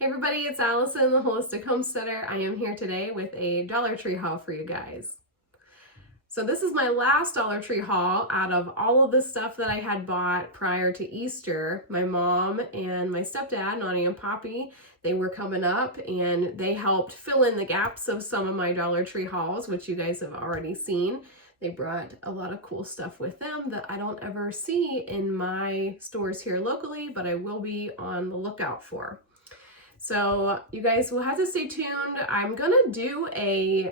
Hey everybody, it's Allison, the Holistic Homesteader. I am here today with a Dollar Tree haul for you guys. So this is my last Dollar Tree haul out of all of the stuff that I had bought prior to Easter. My mom and my stepdad, Nani and Poppy, they were coming up and they helped fill in the gaps of some of my Dollar Tree hauls, which you guys have already seen. They brought a lot of cool stuff with them that I don't ever see in my stores here locally, but I will be on the lookout for. So you guys will have to stay tuned. I'm gonna do a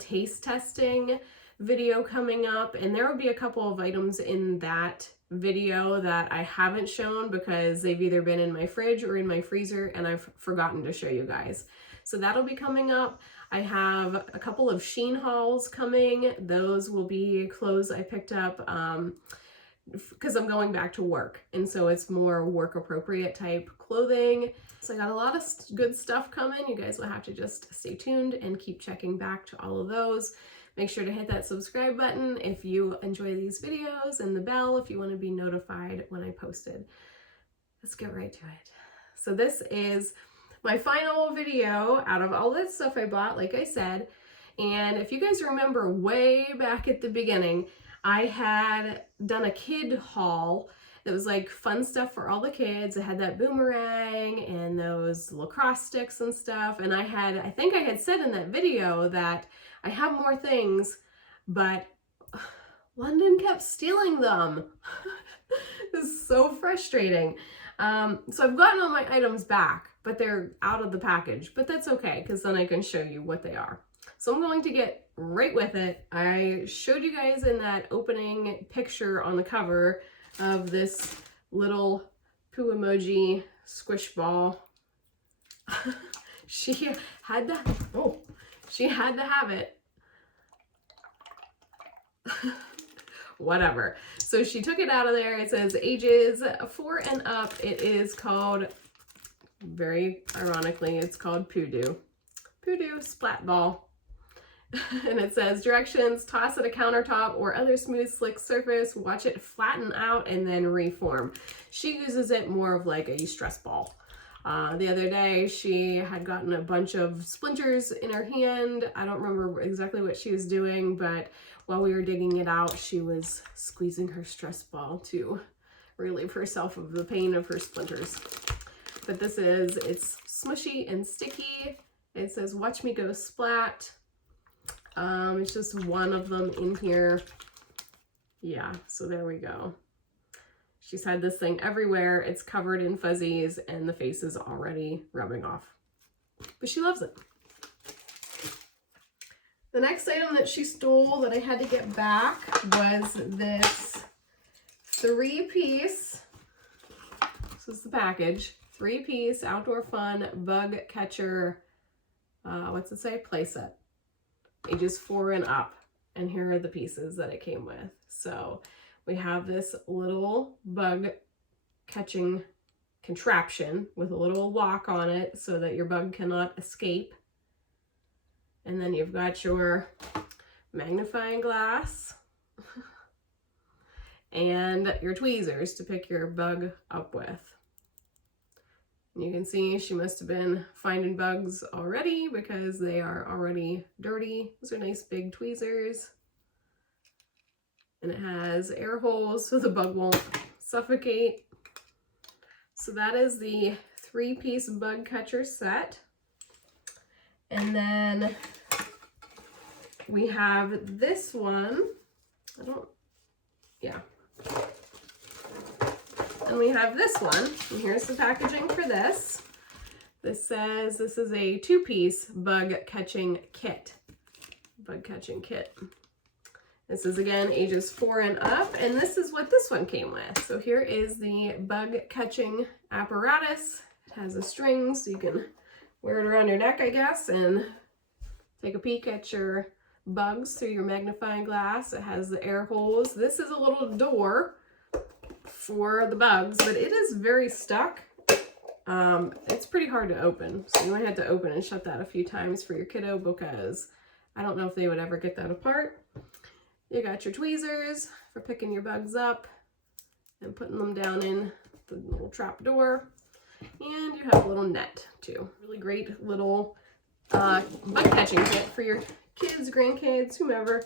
taste testing video coming up, and there will be a couple of items in that video that I haven't shown because they've either been in my fridge or in my freezer and I've forgotten to show you guys. So that'll be coming up. I have a couple of Shein hauls coming. Those will be clothes I picked up because I'm going back to work, and so it's more work appropriate type clothing. So I got a lot of good stuff coming. You guys will have to just stay tuned and keep checking back to all of those. Make sure to hit that subscribe button if you enjoy these videos, and the bell if you want to be notified when I posted. Let's get right to it. So this is my final video out of all that stuff I bought, like I said. And if you guys remember way back at the beginning, I had done a kid haul that was like fun stuff for all the kids. I had that boomerang and those lacrosse sticks and stuff. And I think I had said in that video that I have more things, but London kept stealing them. This is so frustrating. So I've gotten all my items back, but they're out of the package, but that's okay, because then I can show you what they are. So I'm going to get right with it. I showed you guys in that opening picture on the cover of this little poo emoji squish ball. She had to have it. Whatever. So she took it out of there. It says ages 4 and up. It is called, very ironically, it's called Poo-Doo. Poo-Doo Splat Ball. And it says directions: toss at a countertop or other smooth slick surface, watch it flatten out and then reform. She uses it more of like a stress ball. The other day she had gotten a bunch of splinters in her hand. I don't remember exactly what she was doing, but while we were digging it out, she was squeezing her stress ball to relieve herself of the pain of her splinters. But it's smushy and sticky. It says watch me go splat. It's just one of them in here. Yeah, so there we go. She's had this thing everywhere. It's covered in fuzzies and the face is already rubbing off, but she loves it. The next item that she stole that I had to get back was this 3-piece, this is the package, 3-piece outdoor fun bug catcher, what's it say? Playset. Ages 4 and up. And here are the pieces that it came with. So we have this little bug catching contraption with a little lock on it so that your bug cannot escape. And then you've got your magnifying glass and your tweezers to pick your bug up with. And you can see she must have been finding bugs already because they are already dirty. Those are nice big tweezers. And it has air holes so the bug won't suffocate. So that is the 3-piece bug catcher set. And then we have this one. And we have this one, and here's the packaging for this. This says this is a 2-piece bug catching kit. Bug catching kit. This is again ages 4 and up, and this is what this one came with. So here is the bug catching apparatus. It has a string so you can wear it around your neck, I guess, and take a peek at your bugs through your magnifying glass. It has the air holes. This is a little door for the bugs, but it is very stuck. It's pretty hard to open, so you might have to open and shut that a few times for your kiddo because I don't know if they would ever get that apart. You got your tweezers for picking your bugs up and putting them down in the little trap door. And you have a little net too. Really great little bug catching kit for your kids, grandkids, whomever.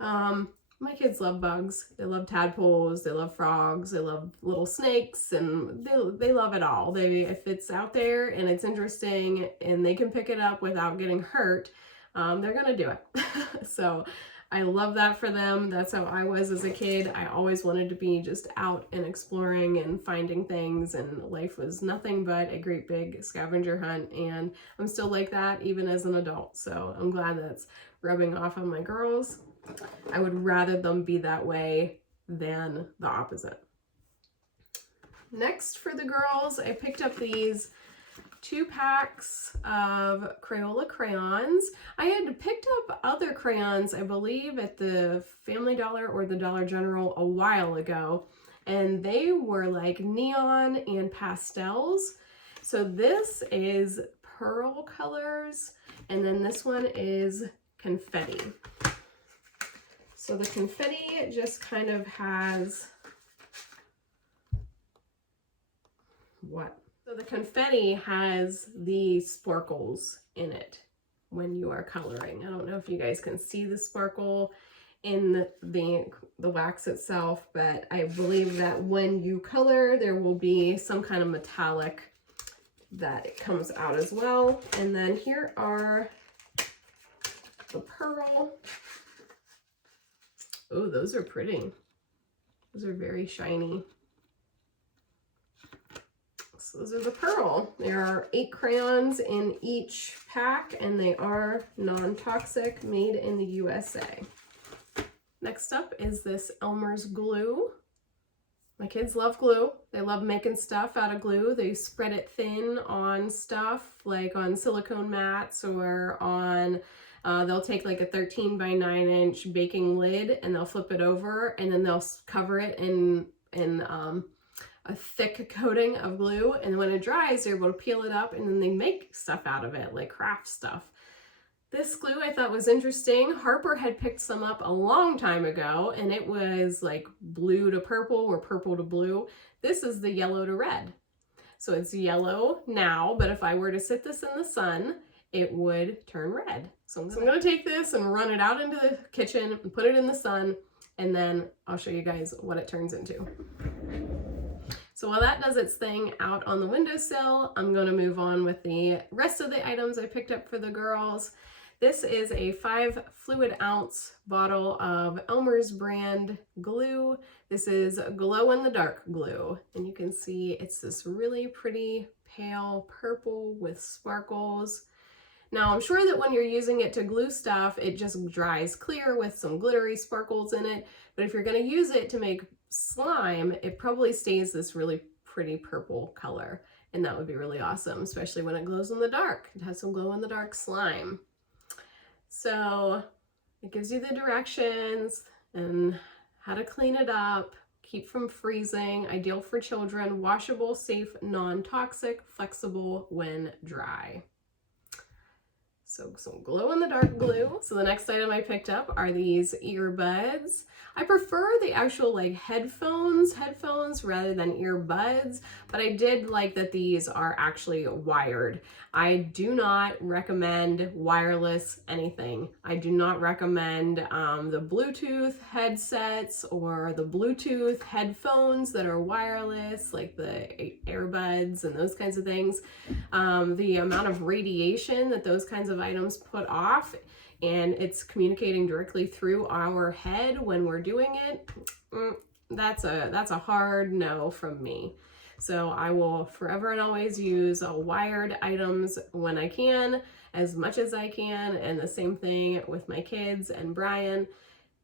My kids love bugs. They love tadpoles, they love frogs, they love little snakes, and they love it all. If it's out there and it's interesting and they can pick it up without getting hurt, they're gonna do it. So I love that for them. That's how I was as a kid. I always wanted to be just out and exploring and finding things, and life was nothing but a great big scavenger hunt, and I'm still like that even as an adult. So I'm glad that's rubbing off on my girls. I would rather them be that way than the opposite. Next for the girls, I picked up these 2 packs of Crayola crayons. I had picked up other crayons, I believe, at the Family Dollar or the Dollar General a while ago, and they were like neon and pastels. So this is pearl colors, and then this one is confetti. So the confetti just kind of has what? So the confetti has the sparkles in it when you are coloring. I don't know if you guys can see the sparkle in the wax itself, but I believe that when you color, there will be some kind of metallic that comes out as well. And then here are the pearl. Oh, those are pretty. Those are very shiny. So those are the pearl. There are 8 crayons in each pack, and they are non-toxic, made in the USA. Next up is this Elmer's glue. My kids love glue. They love making stuff out of glue. They spread it thin on stuff, like on silicone mats or on they'll take like a 13 by 9 inch baking lid and they'll flip it over, and then they'll cover it in a thick coating of glue, and when it dries they're able to peel it up, and then they make stuff out of it, like craft stuff. This glue I thought was interesting. Harper had picked some up a long time ago, and it was like blue to purple or purple to blue. This is the yellow to red. So it's yellow now, but if I were to sit this in the sun, it would turn red. So I'm gonna take this and run it out into the kitchen and put it in the sun, and then I'll show you guys what it turns into. So while that does its thing out on the windowsill, I'm gonna move on with the rest of the items I picked up for the girls. This is a 5 fluid ounce bottle of Elmer's brand glue. This is glow in the dark glue, and you can see it's this really pretty pale purple with sparkles. Now, I'm sure that when you're using it to glue stuff, it just dries clear with some glittery sparkles in it. But if you're going to use it to make slime, it probably stays this really pretty purple color. And that would be really awesome, especially when it glows in the dark. It has some glow in the dark slime. So it gives you the directions and how to clean it up, keep from freezing, ideal for children, washable, safe, non-toxic, flexible when dry. So some glow in the dark glue. So the next item I picked up are these earbuds. I prefer the actual like headphones rather than earbuds, but I did like that these are actually wired. I do not recommend wireless anything. I do not recommend the Bluetooth headsets or the Bluetooth headphones that are wireless, like the earbuds and those kinds of things. The amount of radiation that those kinds of items put off, and it's communicating directly through our head when we're doing it, that's a hard no from me. So I will forever and always use wired items when I can, as much as I can, and the same thing with my kids and Brian.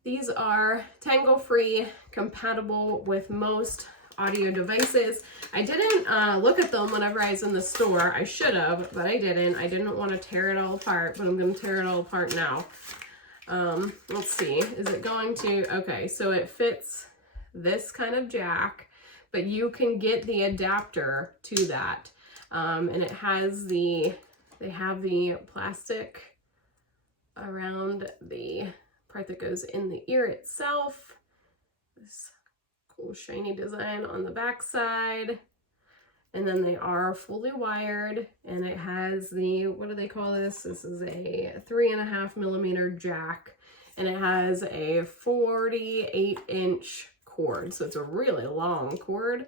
These are tangle-free, compatible with most audio devices. I didn't look at them whenever I was in the store. I should have, but I didn't. I didn't want to tear it all apart, but I'm going to tear it all apart now. Let's see. Is it going to... Okay, so it fits this kind of jack, but you can get the adapter to that. And it has the... They have the plastic around the part that goes in the ear itself. This cool shiny design on the back side. And then they are fully wired, and it has the, what do they call this? This is a 3.5mm jack, and it has a 48-inch cord. So it's a really long cord.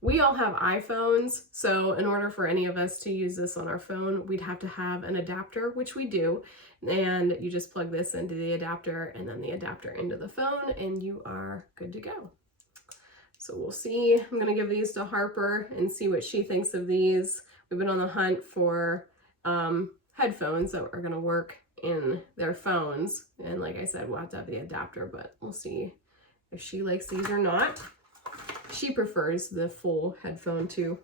We all have iPhones, so in order for any of us to use this on our phone, we'd have to have an adapter, which we do. And you just plug this into the adapter and then the adapter into the phone, and you are good to go. So we'll see. I'm going to give these to Harper and see what she thinks of these. We've been on the hunt for headphones that are going to work in their phones. And like I said, we'll have to have the adapter, but we'll see if she likes these or not. She prefers the full headphone too,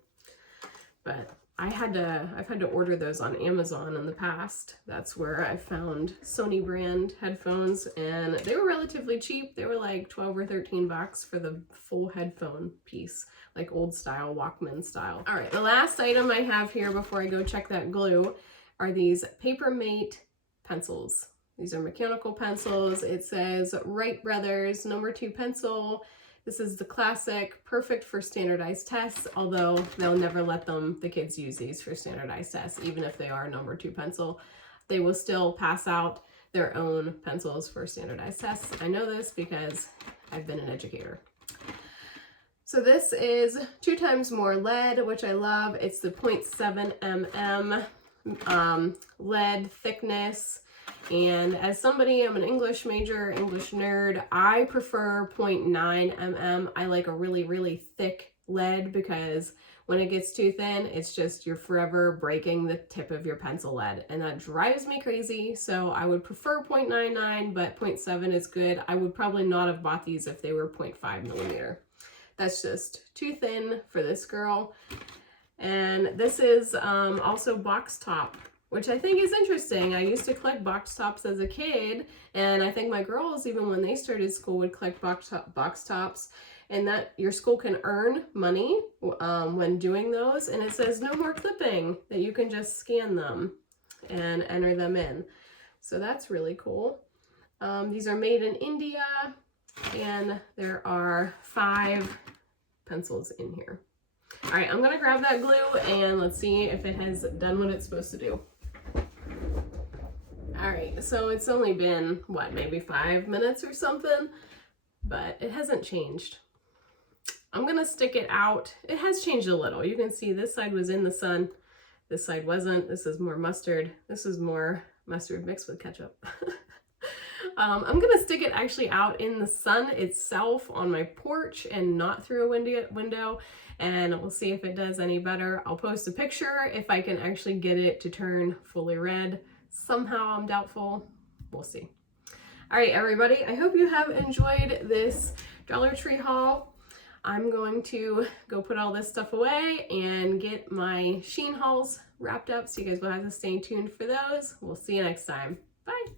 but I've had to order those on Amazon in the past. That's where I found Sony brand headphones, and they were relatively cheap. They were like 12 or 13 bucks for the full headphone piece, like old style, Walkman style. All right, the last item I have here before I go check that glue are these Paper Mate pencils. These are mechanical pencils. It says Wright Brothers #2 pencil. This is the classic, perfect for standardized tests, although they'll never let the kids use these for standardized tests, even if they are #2 pencil. They will still pass out their own pencils for standardized tests. I know this because I've been an educator. So this is 2 times more lead, which I love. It's the 0.7 mm lead thickness. And as somebody, I'm an English major, English nerd, I prefer 0.9 mm. I like a really, really thick lead because when it gets too thin, it's just you're forever breaking the tip of your pencil lead. And that drives me crazy. So I would prefer 0.99, but 0.7 is good. I would probably not have bought these if they were 0.5mm. That's just too thin for this girl. And this is also box top, which I think is interesting. I used to collect box tops as a kid, and I think my girls, even when they started school, would collect box tops, and that your school can earn money when doing those, and it says no more clipping, that you can just scan them and enter them in. So that's really cool. These are made in India, and there are 5 pencils in here. All right, I'm gonna grab that glue and let's see if it has done what it's supposed to do. All right, so it's only been, what, maybe 5 minutes or something, but it hasn't changed. I'm gonna stick it out. It has changed a little. You can see this side was in the sun, this side wasn't. This is more mustard. This is more mustard mixed with ketchup. I'm gonna stick it actually out in the sun itself on my porch and not through a window, and we'll see if it does any better. I'll post a picture if I can actually get it to turn fully red. Somehow I'm doubtful. We'll see. All right, everybody, I hope you have enjoyed this Dollar Tree haul. I'm going to go put all this stuff away and get my Shein hauls wrapped up, so you guys will have to stay tuned for those. We'll see you next time. Bye.